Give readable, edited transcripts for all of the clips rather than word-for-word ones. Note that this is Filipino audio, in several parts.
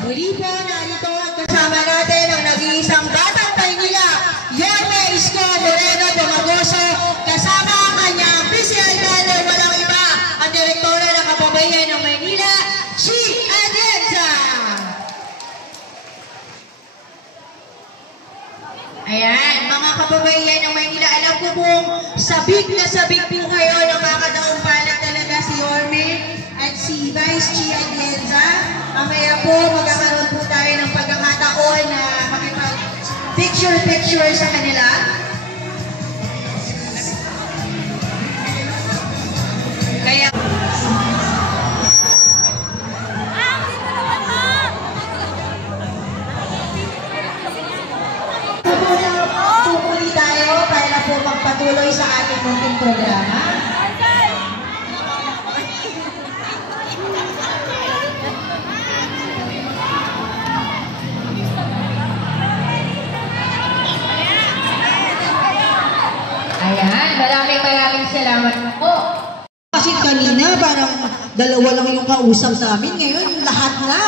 Muli po, narito ang kasama natin ang nag-iisang batang Maynila, Yorme Isko Moreno Bumagoso, kasama ang kanyang official na walang iba, ang direktora ng Kababayan ng Maynila, si Atienza. Ayan, mga kababayan ng Maynila, alam ko pong sabik na sabik po kayo ng makakatagumpalan talaga si Yorme at si Vice Chi Atienza. Mamaya po, magkakaroon po tayo ng pagkakataon na makipag-picture sa kanila. Kaya pupuli tayo para po magpatuloy sa ating munting programa. Ayan, maraming salamat po. Kasi kanina parang dalawa lang yung kausap namin. Ngayon lahat na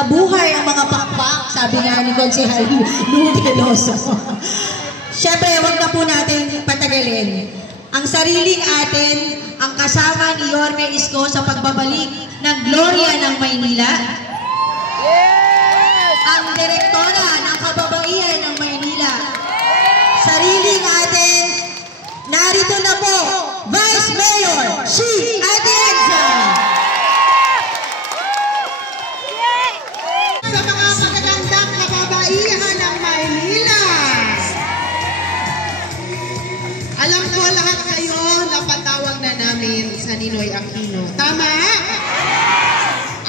nabuhay ang mga pakpak, sabi nga ni Konsehal Lou Veloso. Siyempre, huwag na po natin patagalin. Ang sariling atin, ang kasama ni Yorme Isko sa pagbabalik ng Gloria ng Maynila. Ang direktora ng Kababaihan ng Maynila. Sariling atin, narito na po, Vice Mayor Chi Atienza. Sa mga magagandang kababaihan ng Maynila. Alam ko lahat kayo napatawag na namin sa Ninoy Aquino. Tama?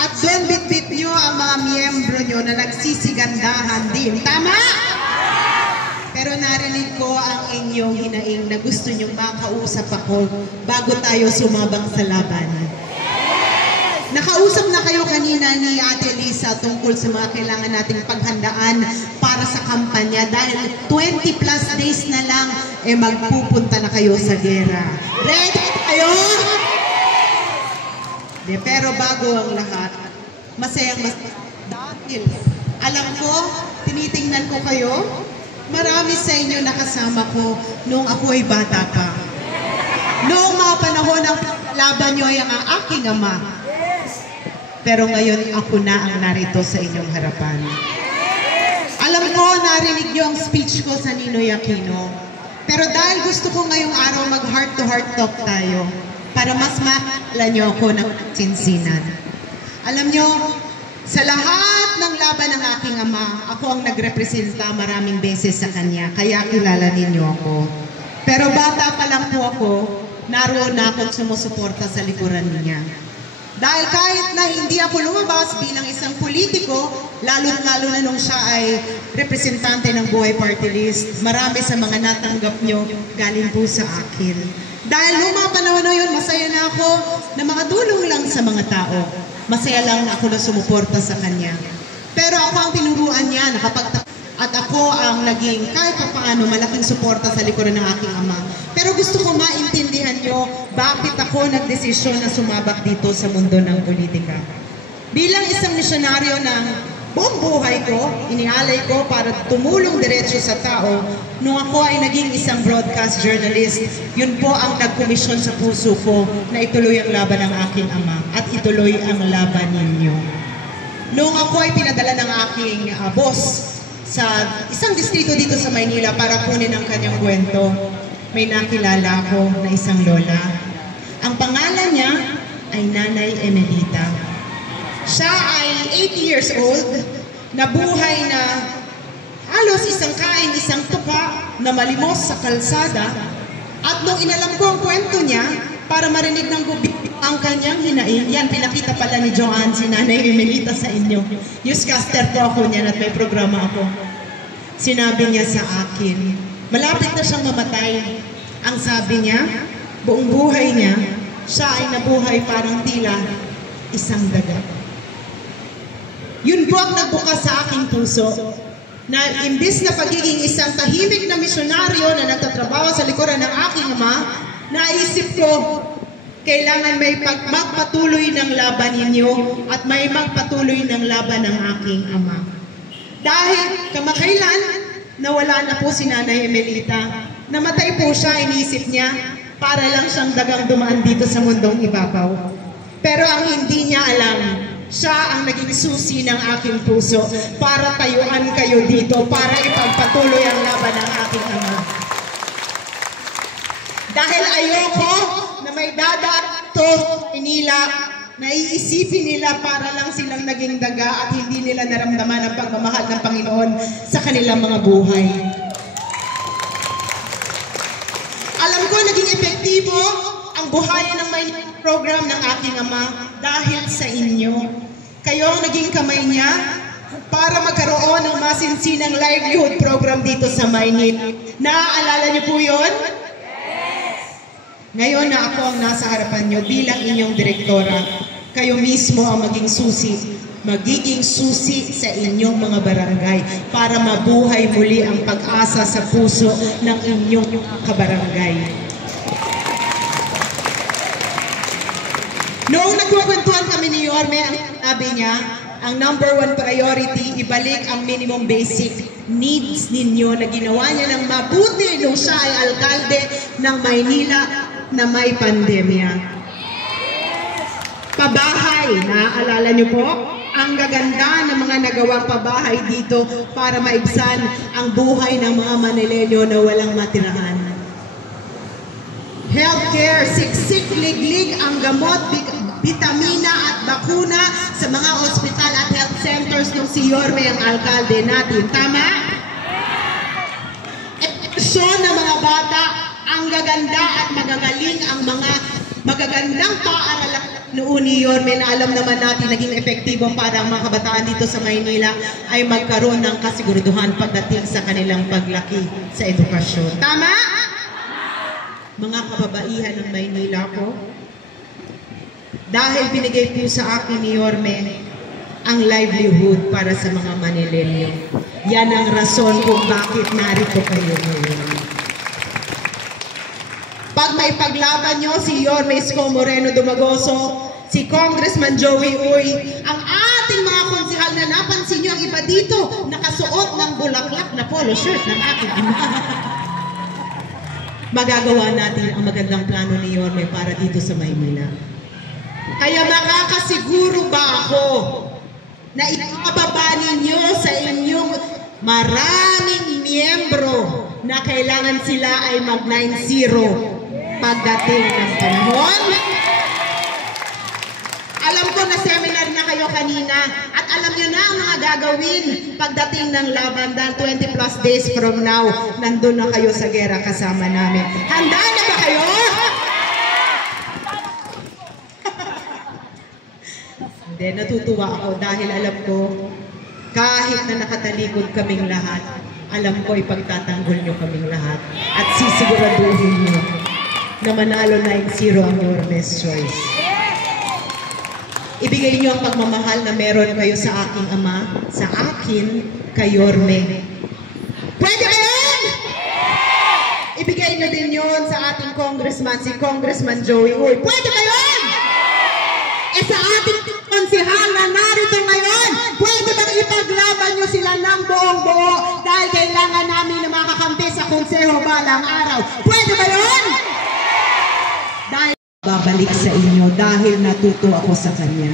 At doon bit-bit nyo ang mga miyembro nyo na nagsisigandahan din. Tama? Pero narinig ko ang inyong hinaing na gusto nyong makausap ako bago tayo sumabak sa laban. Nakausap na kayo kanina ni Ate Lisa tungkol sa mga kailangan nating paghandaan para sa kampanya dahil 20 plus days na lang magpupunta na kayo sa gera. Ready kayo? Pero bago ang lahat, masayang dahil alam ko, tinitingnan ko kayo. Marami sa inyo nakasama ko noong ako ay bata pa. Noong mga panahon ng laban nyo ay ang aking ama. Pero ngayon ako na ang narito sa inyong harapan. Alam ko, narinig nyo ang speech ko sa Ninoy Aquino. Pero dahil gusto ko ngayong araw mag heart-to-heart talk tayo para mas makakala nyo ako ng sinsinan. Alam nyo, sa lahat ng laban ng aking ama, ako ang nagrepresenta maraming beses sa kanya, kaya kilala ninyo ako. Pero bata pa lang po ako, naroon na akong sumusuporta sa likuran niya. Dahil kahit na hindi ako lumabas bilang isang politiko, lalo na nung siya ay representante ng Buhay Party List, marami sa mga natanggap nyo galing po sa akin. Dahil noong mga panahon na yun, masaya na ako na mga tulong lang sa mga tao. Masaya lang na ako na sumuporta sa kanya. Pero ako ang tinuruan niya, at ako ang naging kahit paano malaking suporta sa likuran ng aking ama. Pero gusto ko maintindihan nyo bakit ako nagdesisyon na sumabak dito sa mundo ng politika. Bilang isang misyonaryo ng buong buhay ko, inialay ko para tumulong diretso sa tao. Nung ako ay naging isang broadcast journalist, yun po ang nagkomisyon sa puso ko na ituloy ang laban ng aking ama at ituloy ang laban ninyo. Nung ako ay pinadala ng aking boss sa isang distrito dito sa Maynila para kunin ang kanyang kwento, may nakilala ako na isang lola. Ang pangalan niya ay Nanay Emelita. Siya ay 80 years old, nabuhay na halos isang kain, isang tuka na malimos sa kalsada. At nung inalam ko ang kwento niya, para marinig ng gobyerno ang kanyang hinaing, yan, pinakita pala ni Joanne si Nanay Emelita sa inyo. Newscaster po ako niyan at may programa ako. Sinabi niya sa akin, malapit na siyang mamatay. Ang sabi niya, buong buhay niya, siya ay nabuhay parang tila isang daga. Yun po ang nagbukas sa aking puso na imbis na pagiging isang tahimik na misyonaryo na nagtatrabaho sa likuran ng aking ama, naisip ko, kailangan may magpatuloy ng laban ninyo at may magpatuloy ng laban ng aking ama. Dahil kamakailan, nawala na po si Nanay Emelita. Namatay po siya, inisip niya, para lang siyang dagang dumaan dito sa mundong ibabaw. Pero ang hindi niya alam, siya ang naging susi ng aking puso para tayuan kayo dito, para ipagpatuloy ang laban ng aking ama. Dahil ayoko na may dadato Manila, naiisipin nila para lang silang naging daga at hindi nila naramdaman ang pagmamahal ng Panginoon sa kanilang mga buhay. Alam ko naging epektibo ang buhayan ng may program ng aking ama dahil sa inyo. Kayo ang naging kamay niya para magkaroon ng masinsinang livelihood program dito sa Maynila. Naaalala niyo po yun? Ngayon na ako ang nasa harapan niyo bilang inyong direktora, kayo mismo ang magiging susi sa inyong mga barangay para mabuhay muli ang pag-asa sa puso ng inyong kabarangay. Noong nagkukwentuhan kami ni Yorme, ang sabi niya, ang #1 priority, ibalik ang minimum basic needs ninyo na ginawa niya ng mabuti nung siya ay alkalde ng Maynila na may pandemya. Pabahay, naaalala niyo po? Ang gaganda ng mga nagawang pabahay dito para maibsan ang buhay ng mga Manileño na walang matirahan. Healthcare, siksik, liglig ang gamot, bitamina at bakuna sa mga ospital at health centers nung si Yorme ang alkalde natin. Tama? Edukasyon ng mga bata, ang gaganda at magagaling ang mga magagandang paaralan noon ni Yorme na alam naman natin naging epektibo para ang mga kabataan dito sa Maynila ay magkaroon ng kasiguraduhan pagdating sa kanilang paglaki sa edukasyon. Tama? Mga kababaihan ng Maynila ko, dahil binigay po sa akin ni Yorme ang livelihood para sa mga Manileño. Yan ang rason kung bakit narito kayo ngayon. Pag may paglaban nyo si Yorme Isko Moreno Dumagoso, si Congressman Joey Uy, ang ating mga konsehal na napansin nyo ang iba dito, nakasuot ng bulaklak na polo shirt ng aking ama. Magagawa natin ang magandang plano ni Yorme para dito sa Maynila. Kaya makakasiguro ba ako na ibababa ninyo sa inyong maraming miyembro na kailangan sila ay mag 9-0 pagdating ng panahon? Alam ko na seminar na kayo kanina at alam nyo na ang mga gagawin pagdating ng laban dahil 20 plus days from now, nandun na kayo sa gera kasama namin. Handa na ba kayo? Hindi, natutuwa ako dahil alam ko, kahit na nakatalikod kaming lahat, alam ko ipagtatanggol nyo kaming lahat at sisiguraduhin nyo na manalo 9-0 ang Yorme's Choice. Ibigay nyo ang pagmamahal na meron kayo sa aking ama, sa akin, kay Yorme. Pwede ba yun? Ibigay nyo din yun sa ating congressman, si Congressman Joey Uy. Pwede ba yun? Sa ating konsehal na narito ngayon, pwede bang ipag konseho balang araw. Pwede ba yun? Dahil babalik sa inyo dahil natuto ako sa kanya.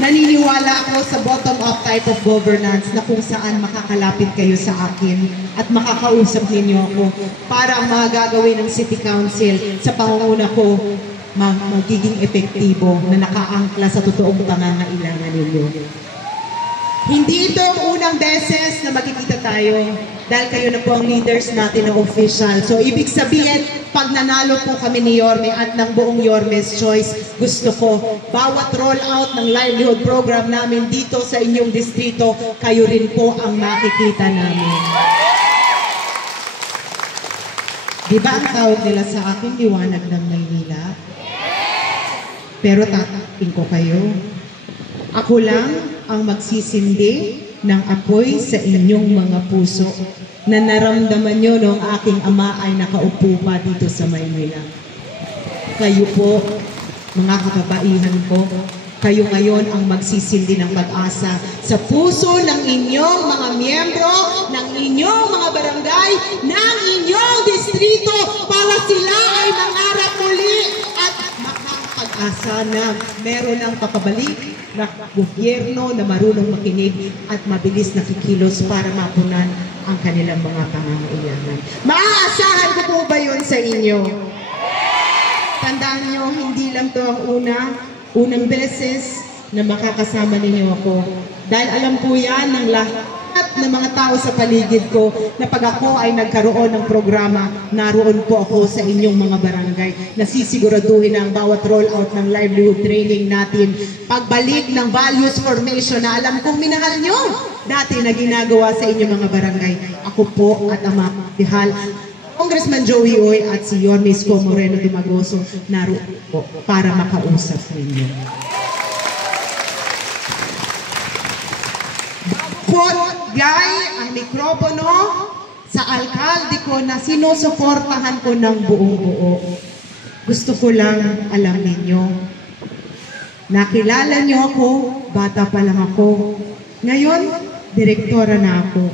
Naniniwala ako sa bottom-up type of governance na kung saan makakalapit kayo sa akin at makakausap ninyo ako para ang mga gagawin ng City Council sa pangunguna ko magiging epektibo na nakaangkla sa totoong pangangailangan ninyo. Hindi ito ang unang beses na magkikita tayo dahil kayo na po ang leaders natin na official. So, ibig sabihin, pag nanalo po kami ni Yorme at ng buong Yorme's Choice, gusto ko, bawat rollout ng livelihood program namin dito sa inyong distrito, kayo rin po ang makikita namin. Di ba ang tawag nila sa akin, liwanag ng Maynila? Pero tatapin ko kayo. Ako lang ang magsisindi ng apoy sa inyong mga puso na naramdaman nyo nung aking ama ay nakaupo pa dito sa Maynila. Kayo po, mga kababaihan ko, kayo ngayon ang magsisindi ng pag-asa sa puso ng inyong mga miyembro, ng inyong mga barangay, ng inyong distrito para sila ay mangarap muli at makapag-asa na meron ng papabalik na gobyerno na marunong makinig at mabilis na kikilos para mapunan ang kanilang mga pangangailangan. Maaasahan ko po ba yun sa inyo? Tandaan nyo, hindi lang to ang unang beses na makakasama ninyo ako. Dahil alam po yan ng lahat ng mga tao sa paligid ko na pag ako ay nagkaroon ng programa, naroon po ako sa inyong mga barangay. Nasisiguraduhin ang bawat rollout ng livelihood training natin. Pagbalik ng values formation na alam kong minahal nyo dati na ginagawa sa inyong mga barangay. Ako po at ang mga bihal, Congressman Joey Oy at si Yorme Isko Moreno Dumagoso naroon po para makausap ninyo. Gay ang mikropono sa alkalde ko na sinusuportahan ko ng buong buo. Gusto ko lang alam ninyo, nakilala nyo ako, bata pa lang ako. Ngayon, direktora na ako.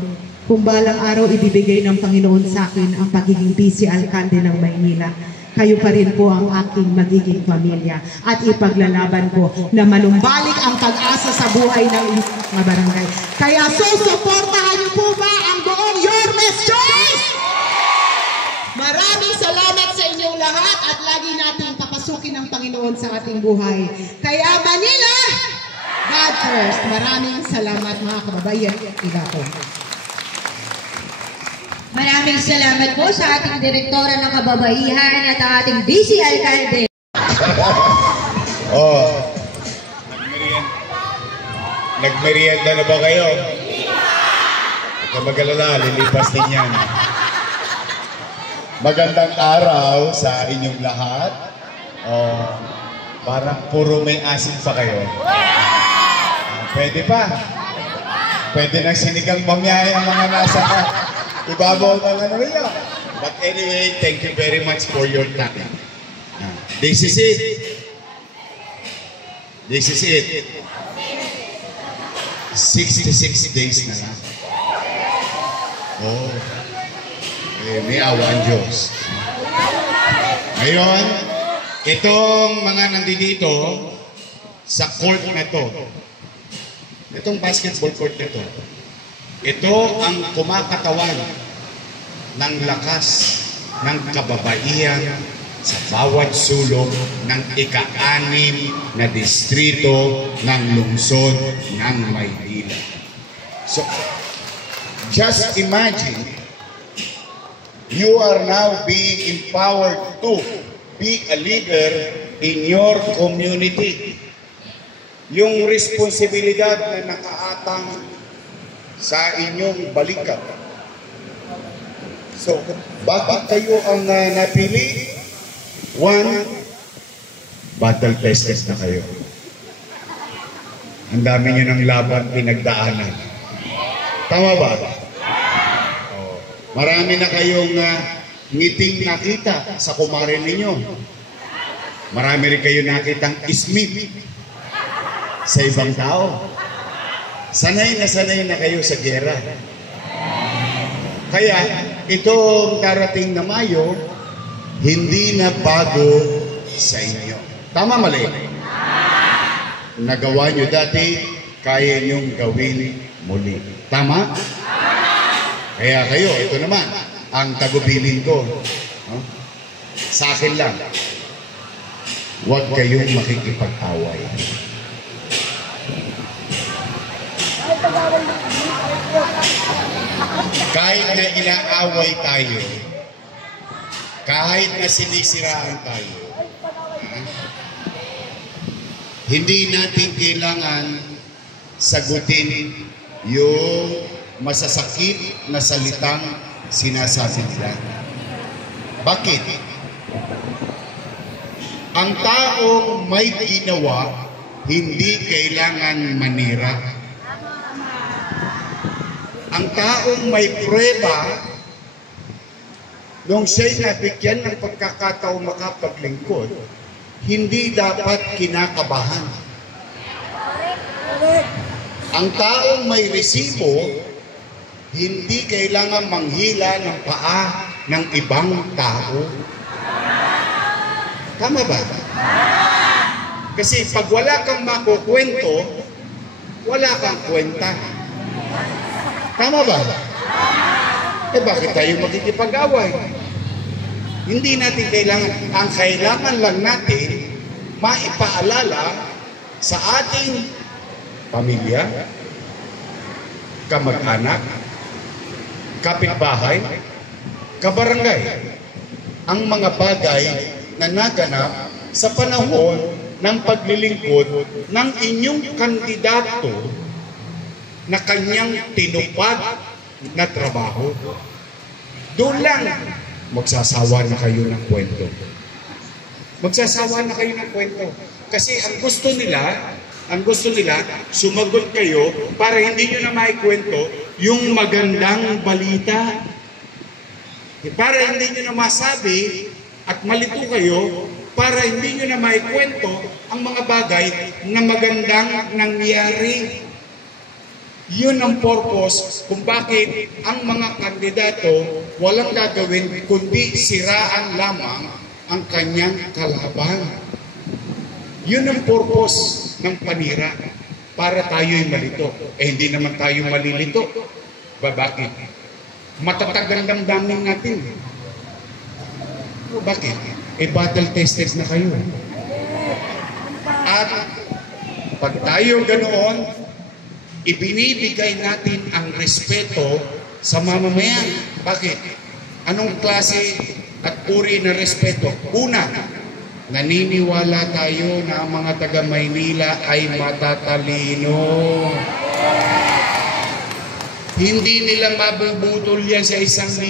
Kung balang araw ibibigay ng Panginoon sa akin ang pagiging vice alkalde ng Maynila, kayo pa rin po ang aking magiging pamilya at ipaglalaban ko na manumbalik ang pag-asa sa buhay ng mga barangay. Kaya susuportahan niyo po ba ang buong Yorme's Choice? Maraming salamat sa inyong lahat at lagi nating papasukin ng Panginoon sa ating buhay. Kaya Manila, God first. Maraming salamat mga kababayan. Iba ko. Maraming salamat po sa ating direktora ng kababaihan at ating vice alkalde. Nagmerienda na ba kayo? Huwag ka mag-alala, lilipas din yan. Magandang araw sa inyong lahat. Parang puro may asin pa kayo. Pwede pa. Pwede nang sinigang mamyay ang mga nasa ibabaw ng ano nila. But anyway, thank you very much for your time. This is it. This is it. 66 days na lang. May awa ang Diyos. Ngayon, itong mga nandito sa court na to, itong basketball court na to, ito ang kumakatawan ng lakas ng kababaihan sa bawat sulok ng ika-6 na distrito ng lungsod ng Maynila. So, just imagine, you are now being empowered to be a leader in your community. Yung responsibilidad na nakaatang sa inyong balikat. So, bakit kayo ang napili? One, battle tested na kayo. Ang dami nyo ng laban pinagdaanan. Tama ba? Marami na kayong ngiting nakita sa kumarin ninyo. Marami rin kayo nakitang ismip sa ibang tao. Sanay na kayo sa gera. Kaya, itong darating na Mayo, hindi na bago sa inyo. Tama, mali? Nagawa nyo dati, kaya nyong gawin muli. Tama? Kaya kayo, ito naman, ang tagubilin ko. Sa akin lang, huwag kayong makikipag-away. Kahit na inaaway tayo, kahit na sinisiraan tayo, hindi natin kailangan sagutin yung masasakit na salitang sinasabi nila. Bakit? Ang taong may ginawa, hindi kailangan manira. Ang taong may prueba, nung siya'y nabigyan ng pagkakataong makapaglingkod, hindi dapat kinakabahan. Ang taong may resibo, hindi kailangan manghila ng paa ng ibang tao. Tama ba? Kasi pag wala kang makukwento, wala kang kwenta. Tama ba? Eh bakit tayo makikipag-away? Hindi natin kailangan. Ang kailangan lang natin, maipaalala sa ating pamilya, kamag-anak, kapitbahay, kabarangay, ang mga bagay na naganap sa panahon ng paglilingkod ng inyong kandidato na kanyang tinupad na trabaho. Doon lang, magsasawa na kayo ng kwento. Magsasawa na kayo ng kwento. Kasi ang gusto nila, sumagot kayo para hindi nyo na maikwento yung magandang balita. Para hindi nyo na masabi at malito kayo, para hindi nyo na maikwento ang mga bagay na magandang nangyari. Yun ang purpose kung bakit ang mga kandidato walang gagawin kundi siraan lamang ang kanyang kalaban. Yun ang purpose ng panira, para tayo'y malito. Eh hindi naman tayo malilito. Bakit? Matatag ang damdamin natin. Bakit? Eh battle tested na kayo. At pag tayo ganoon, ibinibigay natin ang respeto sa mamamayan. Bakit? Anong klase at uri na respeto? Una, naniniwala tayo na ang mga taga Maynila ay matatalino. Hindi nila mabubutol yan sa 1,000.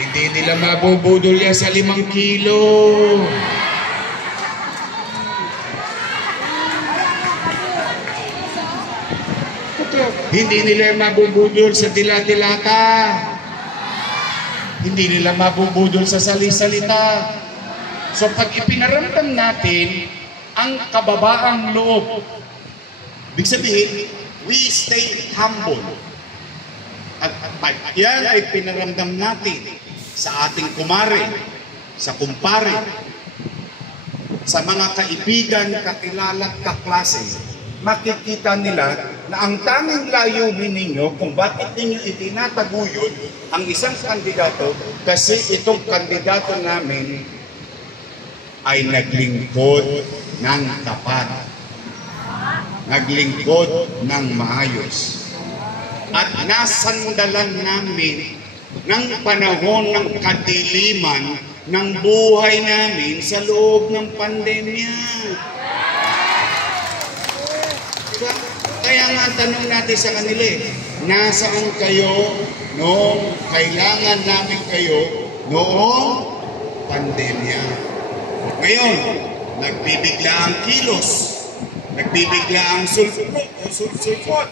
Hindi nila mabubudol yan sa 5 kilo. Hindi nila mabubudol sa tila-tilata. Hindi nila mabubudol sa sali-salita. So pag ipinaramdam natin ang kababaang loob, ibig sabihin, we stay humble. At pag yan ay pinaramdam natin sa ating kumare, sa kumpare, sa mga kaibigan, kakilala at kaklase, makikita nila na ang tanging layunin ninyo kung bakit ninyo itinataguyod ang isang kandidato, kasi itong kandidato namin ay naglingkod ng tapat, naglingkod ng maayos, at nasandalan namin ng panahon ng kadiliman ng buhay namin sa loob ng pandemya. Diba? Kaya nga tanong natin sa kanila, nasaan kayo noong kailangan namin kayo noong pandemya? Ngayon, nagbibigla ang kilos, nagbibigla ang sulfot.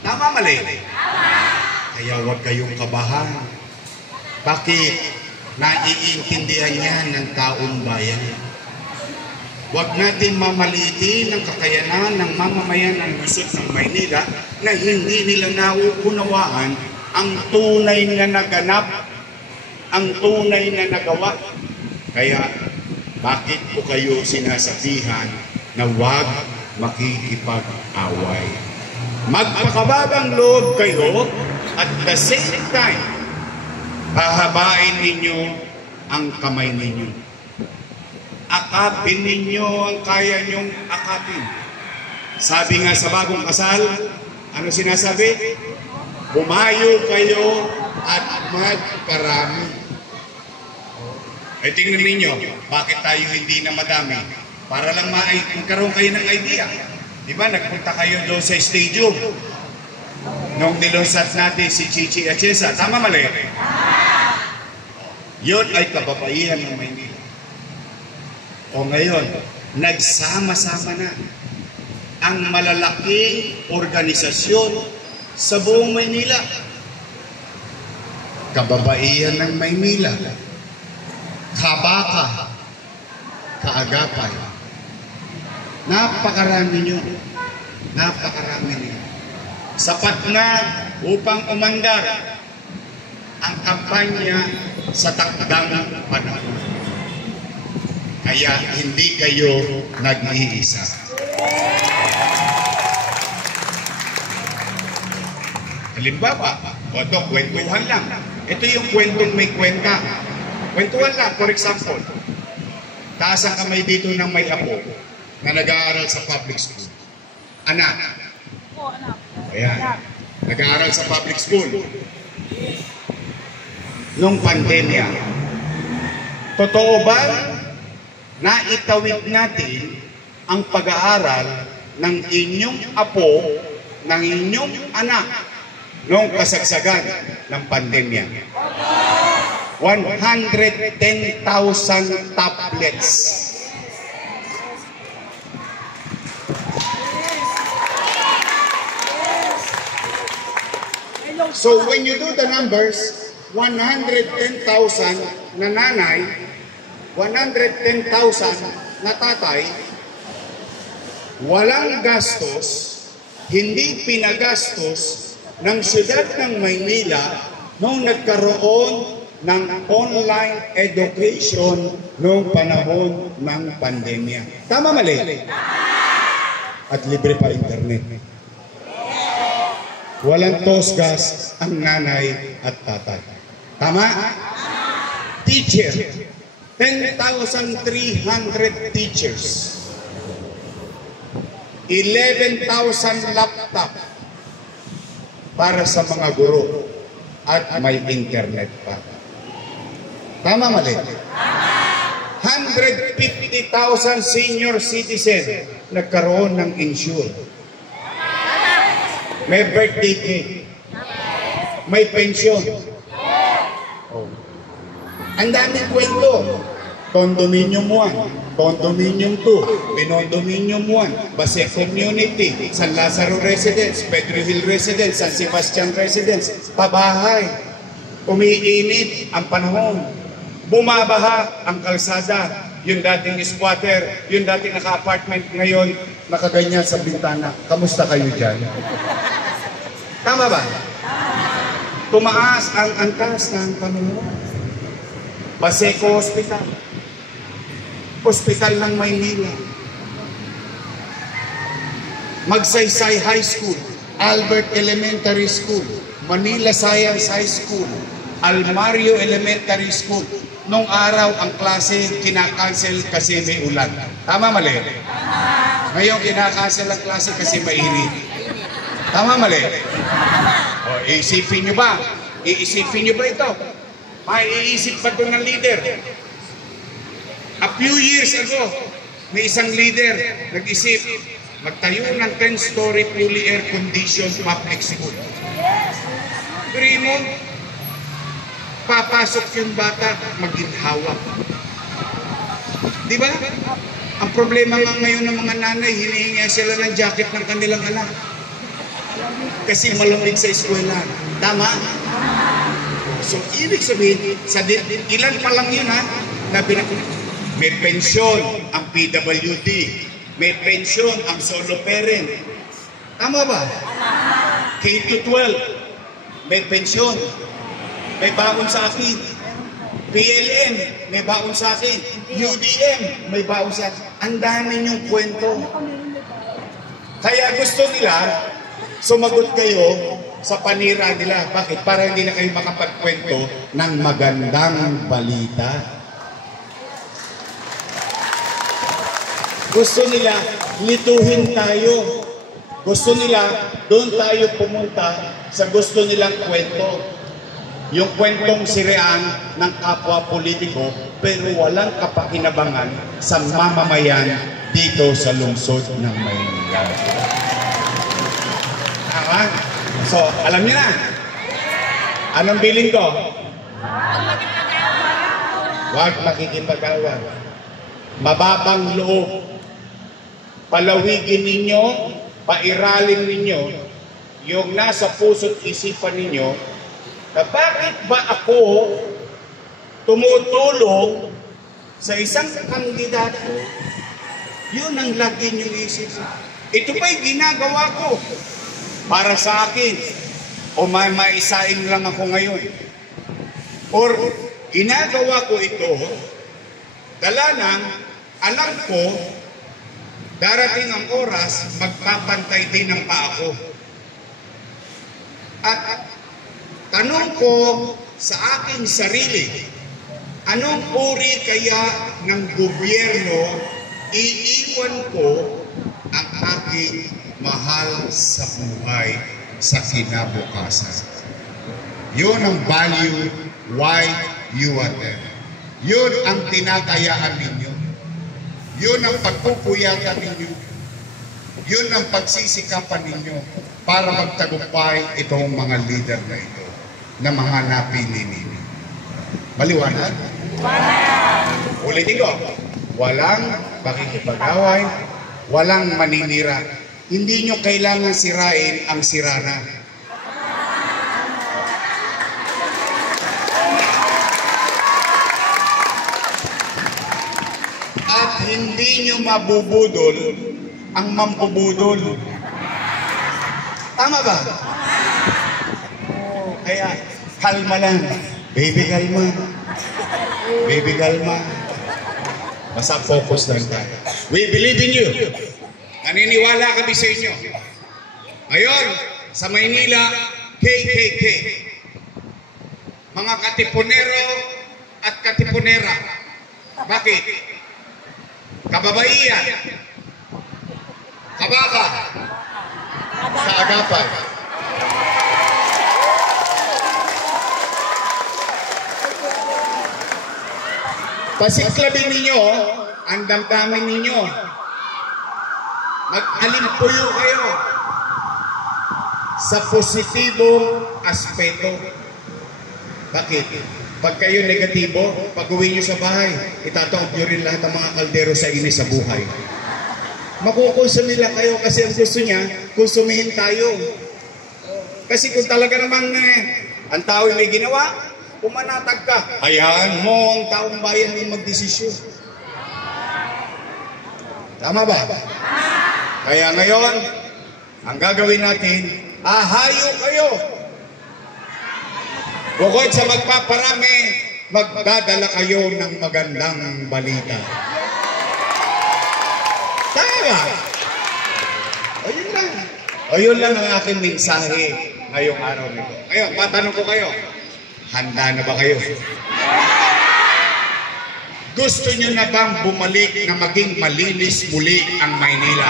Tama, mali? Kaya huwag kayong kabahan. Bakit? Naiintindihan yan ng taong bayan. Huwag natin mamalitin ang kakayanan ng mamamayan ng lungsod ng Maynila na hindi nila nauunawaan ang tunay na naganap, ang tunay na nagawa. Kaya, bakit ko kayo sinasabihan na huwag makikipag-away? Magpakababang loob kayo at the same time, pahabain ninyo ang kamay ninyo. Akapin ninyo ang kaya nyong akapin. Sabi nga sa bagong kasal, ano sinasabi? Humayo kayo at magparami. Ay tingnan ninyo, bakit tayo hindi na madami? Para lang magkaroon kayo ng idea. Di ba, nagpunta kayo doon sa stadium nung nilusat natin si Chichi Atienza. Tama mali? Yun ay kababaihan ng Maynila. O ngayon, nagsama-sama na ang malalaking organisasyon sa buong Maynila. Kababaihan ng Maynila, Kabaka, Kaagapay. Napakarami nyo. Napakarami nyo. Sapat na upang umandar ang kampanya sa takdang panahon. Kaya hindi kayo nag-iisa. Halimbawa, ito, kwentuhan lang. Ito yung kwentong may kwenta. Kwentuhan lang, for example, taas ang kamay dito ng may apo na nag-aaral sa public school. Anak. Ayan. Nag-aaral sa public school. Nung pandemya, totoo ba na itawid natin ang pag-aaral ng inyong apo, ng inyong anak, noong kasagsagan ng pandemya? 110,000 tablets. So when you do the numbers, 110,000 na nanay, 110,000 na tatay, walang gastos, hindi pinagastos ng siyudad ng Maynila nung nagkaroon ng online education noong panahon ng pandemya. Tama mali? At libre pa internet. Walang tosgas ang nanay at tatay. Tama? Teacher. 10,300 teachers. 11,000 laptop para sa mga guro at may internet pa. Tama mali? 150,000 senior citizen nagkaroon ng insure. May birthday cake. May pension. Oh. Ang daming kwento. Condominium 1, Condominium 2, Pinondominium 1, Base Community, San Lazaro Residence, Pedro Hill Residence, San Sebastian Residence, pabahay. Umiinit ang panahon. Bumabaha ang kalsada. Yung dating squatter, yung dating naka-apartment, ngayon nakaganyan sa bintana. Kamusta kayo dyan? Tama ba? Tumaas ang angkas ng panahon. Baseco Hospital. Hospital ng Maynila. Magsaysay High School, Albert Elementary School, Manila Science High School, Almario Elementary School. Nung araw ang klase kinakancel kasi may ulan. Tama mali? Ngayon kinakancel ang klase kasi mainit. Tama mali? O, iisipin nyo ba? Iisipin nyo ba ito? Maiisip pa ito ng leader. A few years ago, may isang leader nag-isip, magtayo ng 10-story fully air-conditioned public school. Pero mo, papasok yung bata, maginhawa. Di ba? Ang problema nga ngayon ng mga nanay, hinihingi sila ng jacket ng kanilang anak. Kasi malamig sa eskwela. Tama? So, ibig sabihin, ilan pa lang yun ha, may pensyon ang PWD, may pensyon ang solo parent. Tama ba? K-12, may pensyon, may baon sa akin. PLM, may baon sa akin. UDM, may baon sa akin. Ang dami niyong kwento. Kaya gusto nila, sumagot kayo sa panira nila. Bakit? Para hindi na kayo makapagkwento ng magandang balita. Gusto nila, lituhin tayo. Gusto nila, doon tayo pumunta sa gusto nilang kwento. Yung kwentong sirian ng kapwa politiko, pero walang kapakinabangan sa mamamayan dito sa lungsod ng Maynila. So, alam niyo na. Anong bilin ko? Huwag makikipag-away. Mababang loob. Palawigin ninyo, pairalin ninyo, yung nasa puso't isipan ninyo, na bakit ba ako tumutulong sa isang kandidato? Yun ang lagi niyong isip. Ito ba'y ginagawa ko para sa akin? O may maisaing lang ako ngayon? Or ginagawa ko ito, dala ng alam ko, darating ang oras, magpapantay din ng pa ako. At tanong ko sa aking sarili, anong uri kaya ng gobyerno iiwan ko ang aking mahal sa buhay sa kinabukasan? Yun ang value why you are there. Yun ang tinatayaan ninyo. Yun ang pagpupuyatan ninyo. Yun ang pagsisikapan ninyo para magtagumpay itong mga leader na ito na mga napili ninyo. Maliwanag? Ulitin ko, walang pakikipag-away, walang maninira. Hindi nyo kailangan sirain ang sirana. At hindi nyo mabubudol ang mambubudol. Tama ba? Kaya, kalma lang. Baby, kalma. Baby, kalma. Basta focus lang tayo. We believe in you. Naniniwala kami sa inyo. Ngayon, sa Maynila, KKK. Mga katipunero at katipunera. Bakit? Kababaihan. Kabaka. Kaagapan. Pasiklabin ninyo ang damdamin ninyo. Mag-alimpuyo kayo sa positibong aspeto. Bakit? Pag kayo negatibo, pag-uwi nyo sa bahay, itatawag nyo rin lahat ng mga kaldero sa inis sa buhay. Makukonsume nila kayo kasi ang gusto niya, konsumihin tayo. Kasi kung talaga naman ang tao may ginawa, pumanatag ka, hayaan mo ang taong bayan yung magdesisyon. Tama ba? Kaya ngayon, ang gagawin natin, ahayo kayo. Bukod sa magpaparami, magdadala kayo ng magandang balita. Tama! Ayun lang. Ayun lang ang aking mensahe ngayong araw nito. Ngayon, matanong ko kayo, handa na ba kayo? Gusto nyo na bang bumalik na maging malinis muli ang Maynila?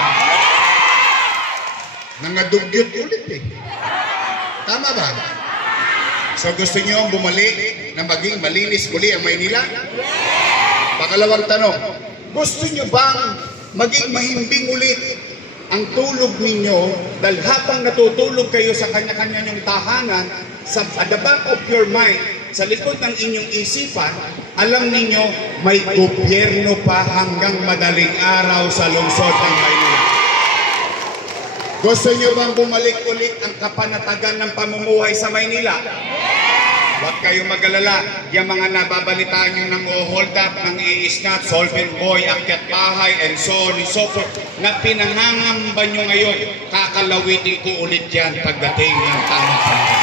Nangadugyot ulit eh. Tama ba? So gusto nyo bumalik na maging malinis muli ang Maynila? Pakalawang tanong, gusto nyo bang maging mahimbing ulit ang tulog ninyo dahil habang natutulog kayo sa kanya-kanya nyong tahanan, at the back of your mind, sa likod ng inyong isipan, alam ninyo may gobyerno pa hanggang madaling araw sa lungsod ng Maynila. Gusto nyo bang bumalik ulit ang kapanatagan ng pamumuhay sa Maynila? Huwag kayong mag-alala, yung mga nababalitaan nyo ng hold up, ng i-snatch, solvent boy, akyat bahay, and so on and so forth, na pinangangamba nyo ngayon, kakalawitin ko ulit yan pagdating ng tamang panahon.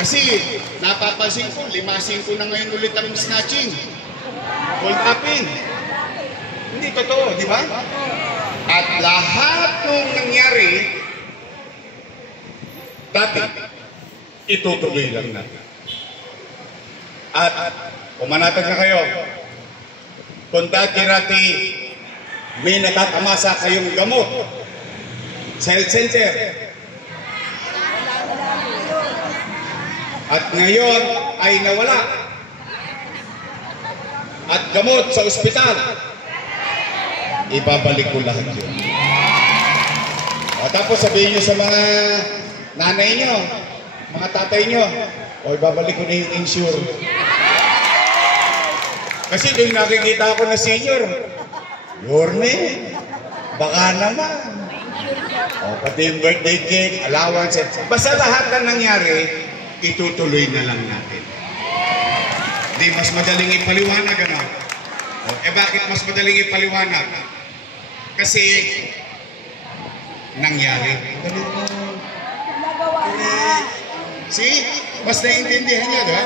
Kasi napapansin ko, 5-5 na ngayon ulit ang snatching. Hold upin. Hindi totoo, di ba? At lahat ng nangyari, dati, itutuloy lang natin. At umanatag na kayo. Kung dati may natatamasa kayong gamot sa health center, at ngayon ay nawala, at gamot sa ospital, ibabalik ko lahat yun. At tapos sabihin nyo sa mga nanay nyo, mga tatay nyo, o ibabalik ko na yung insure. Kasi doon nakikita ako na senior, Yorme, baka naman. O pati yung birthday cake, allowance, basta lahat na nangyari, itutuloy na lang natin. Di mas madaling ipaliwanag, ano? Bakit mas madaling ipaliwanag? Kasi nangyari. See? Mas naiintindihan niyo, diba?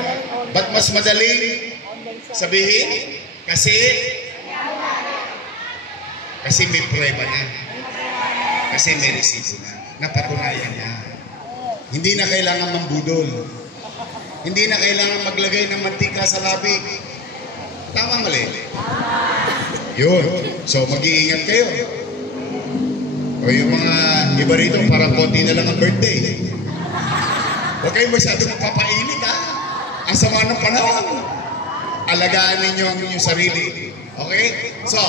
Ba't mas madaling sabihin? Kasi may prueba na. Kasi may resibo na. Napatunayan na. Hindi na kailangan mambudol. Hindi na kailangan maglagay ng mantika sa labi. Tama mali? Yun. So mag-iingat kayo. O yung mga iba rito, parang konti na lang ang birthday. Huwag kayo masyado magpapainit, ha? Ang sama ng panahon. Alagaan ninyo ang inyong sarili. Okay? So,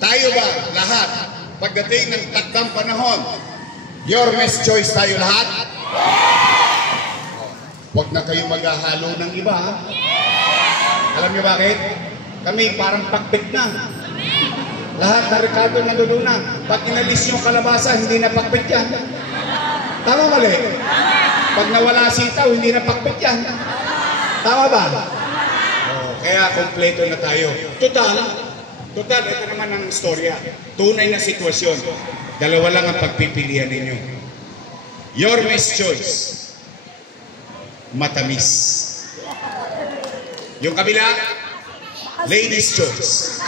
tayo ba lahat, pagdating ng takdang panahon, your best choice tayo lahat? Huwag na kayo maghahalo ng iba, ha? Alam niyo bakit? Kami parang pakpik na. Lahat na Ricardo nandoon na. Pag inalis yung kalabasa, hindi na pakpik yan. Tama mali? Pag nawala sitaw, hindi na pakpik yan. Tama ba? Kaya kompleto na tayo. Total, ito naman ang istorya. Tunay na sitwasyon. Dalawa lang ang pagpipilian ninyo. Your best choice. Matamis. Yung kabila, ladies' choice.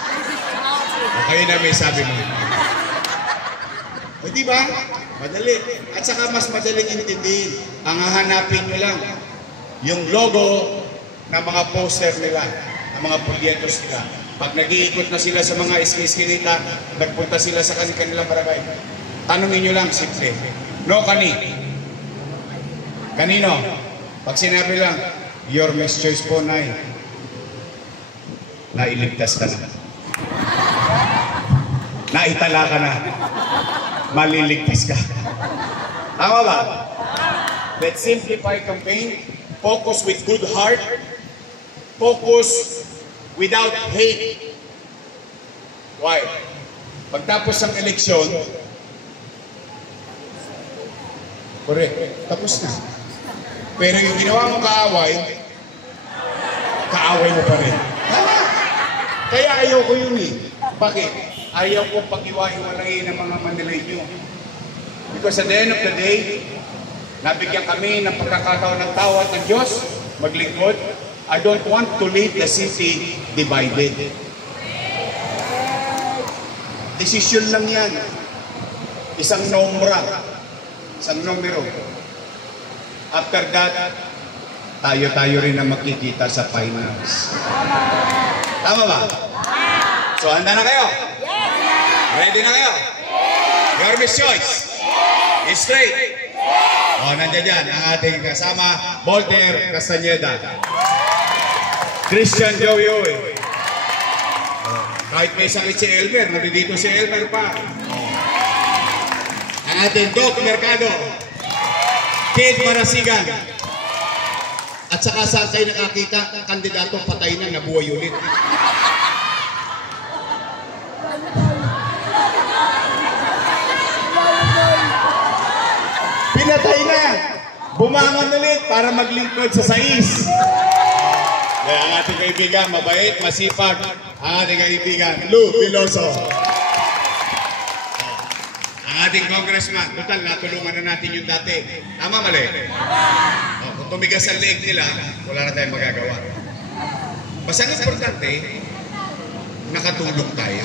O kayo na may sabi mo. O diba? Madali. At saka mas madaling intindihin. Ang hahanapin nyo lang, yung logo ng mga poster nila, ng mga proyektos nila. Pag nag-iikot na sila sa mga iskinita, nagpunta sila sa kanilang barangay. Tanungin nyo lang, simple. No, Kanino? Pag sinabi lang, your best choice po, Nay. Nailigtas ka na. Naitala ka na. Maliligtas ka. Tama ba? Let's simplify campaign. Focus with good heart. Focus without hate. Why? Pagtapos ng eleksyon, correct, tapos na. Pero yung ginawa mong kaaway mo pa rin. Kaya ayaw ko yun eh. Bakit? Ayaw ko pag-iwa-iwalayin ng mga Manileño. Because at the end of the day, nabigyan kami ng pagkakataon ng tawad ng Diyos, maglingkod. I don't want to leave the city divided. Desisyon lang yan. Isang numero. After that, tayo rin na makikita sa finals. Tama ba? So, handa na kayo? Ready na kayo? Your best choice? Straight? O, nandiyan dyan ang ating kasama, Voltaire Castañeda. Christian Joey Oy. Kahit may sakit si Elmer, nandito si Elmer pa. Ang ating Doc Mercado. Kid Marasigan. At saka saan kayo nakakita, kandidato patay na, nabuhay ulit. Pinatay na. Bumangon ulit para maglingkod sa sais. Kaya ang ating kaibigan, mabait, masipag, ang ating kaibigan, Lou Piloso. Ang ating congressman, total, natulungan na natin yung dati. Tama mali? tumigas ang leeg nila, wala na tayong magagawa. Basta ang importante, nakatulog tayo.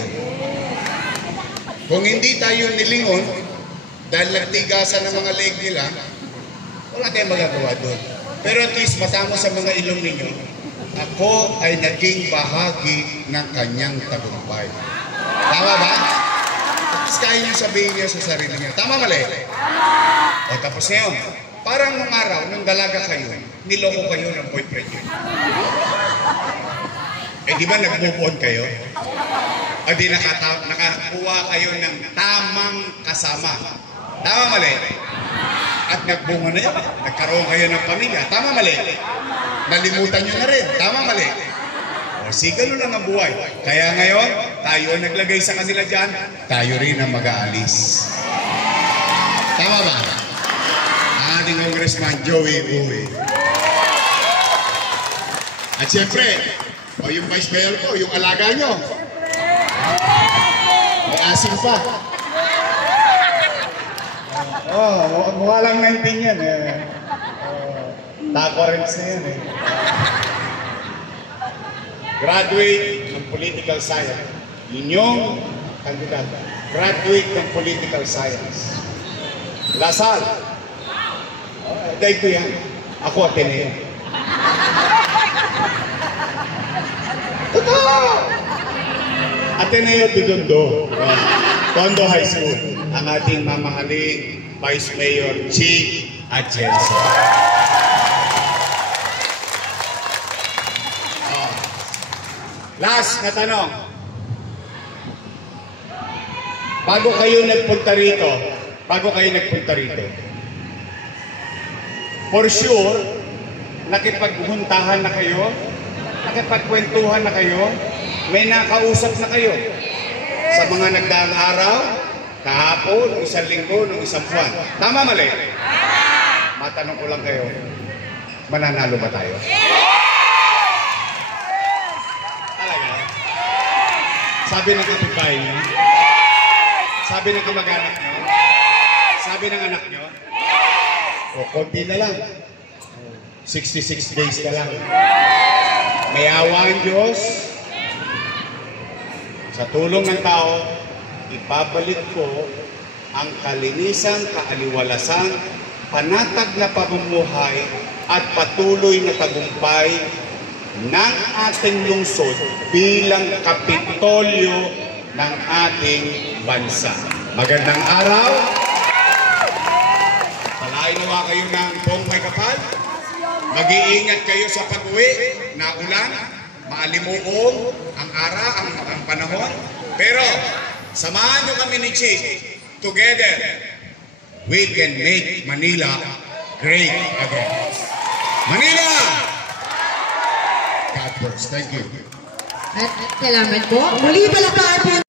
Kung hindi tayo nilingon, dahil nagtigasan ng mga leeg nila, wala tayong magagawa doon. Pero at least matamo sa mga ilong ninyo, ako ay naging bahagi ng kanyang tagumpay. Tama ba? Tapos kaya niyo sabihin niyo sa sarili niyo. Tama mali? O tapos ngayon, parang nung araw, nung dalaga kayo, niloko kayo ng boyfriend niyo. Eh di ba nag-move on kayo? O di nakakuha kayo ng tamang kasama. Tama mali? At nagbunga na yun. Nagkaroon kayo ng pamilya. Tama mali? Nalimutan nyo na rin. Tama mali? O si ganun lang ang buhay. Kaya ngayon, tayo ang naglagay sa kanila dyan, tayo rin ang mag-aalis. Tama ba? Ating Congressman Joey Uy. At siyempre, o yung vice mayor ko, yung alaga nyo. May asin pa. Mukha lang 19 yan eh. Taco-rents na yan eh. Graduate ng political science. Yun yung kandidato. Graduate ng political science. Lasal. Dahil ko yan. Ako Ateneo. Totoo! Ateneo Tudundo. Tondo High School. Ang ating mamahaling Vice Mayor Chi Atienza. Last na tanong. Bago kayo nagpunta rito, for sure, nakipaghuntahan na kayo, nakipagkwentuhan na kayo, may nakausap na kayo sa mga nagdaang araw, kahapon, isang linggo, ng isang buwan. Tama mali? Matanong ko lang kayo, mananalo ba tayo? Talaga? Sabi ng kapitbahay niyo? Sabi ng kamag-anak niyo? Sabi ng anak niyo? O, konti na lang. 66 days na lang. May awa ang Diyos. Sa tulong ng tao, ibabalik ko ang kalinisan, kaaliwalasan, panatag na pamumuhay at patuloy na tagumpay ng ating lungsod bilang kapitolyo ng ating bansa. Magandang araw. Palain nawa kayo ng buong may kapal. Mag-iingat kayo sa pag-uwi na ulan, maalimuong ang ang panahon. Pero samahan nyo kami ni Chi. Together, we can make Manila great again. Manila! God bless. Thank you. At salamat po. Muli palakpakan po.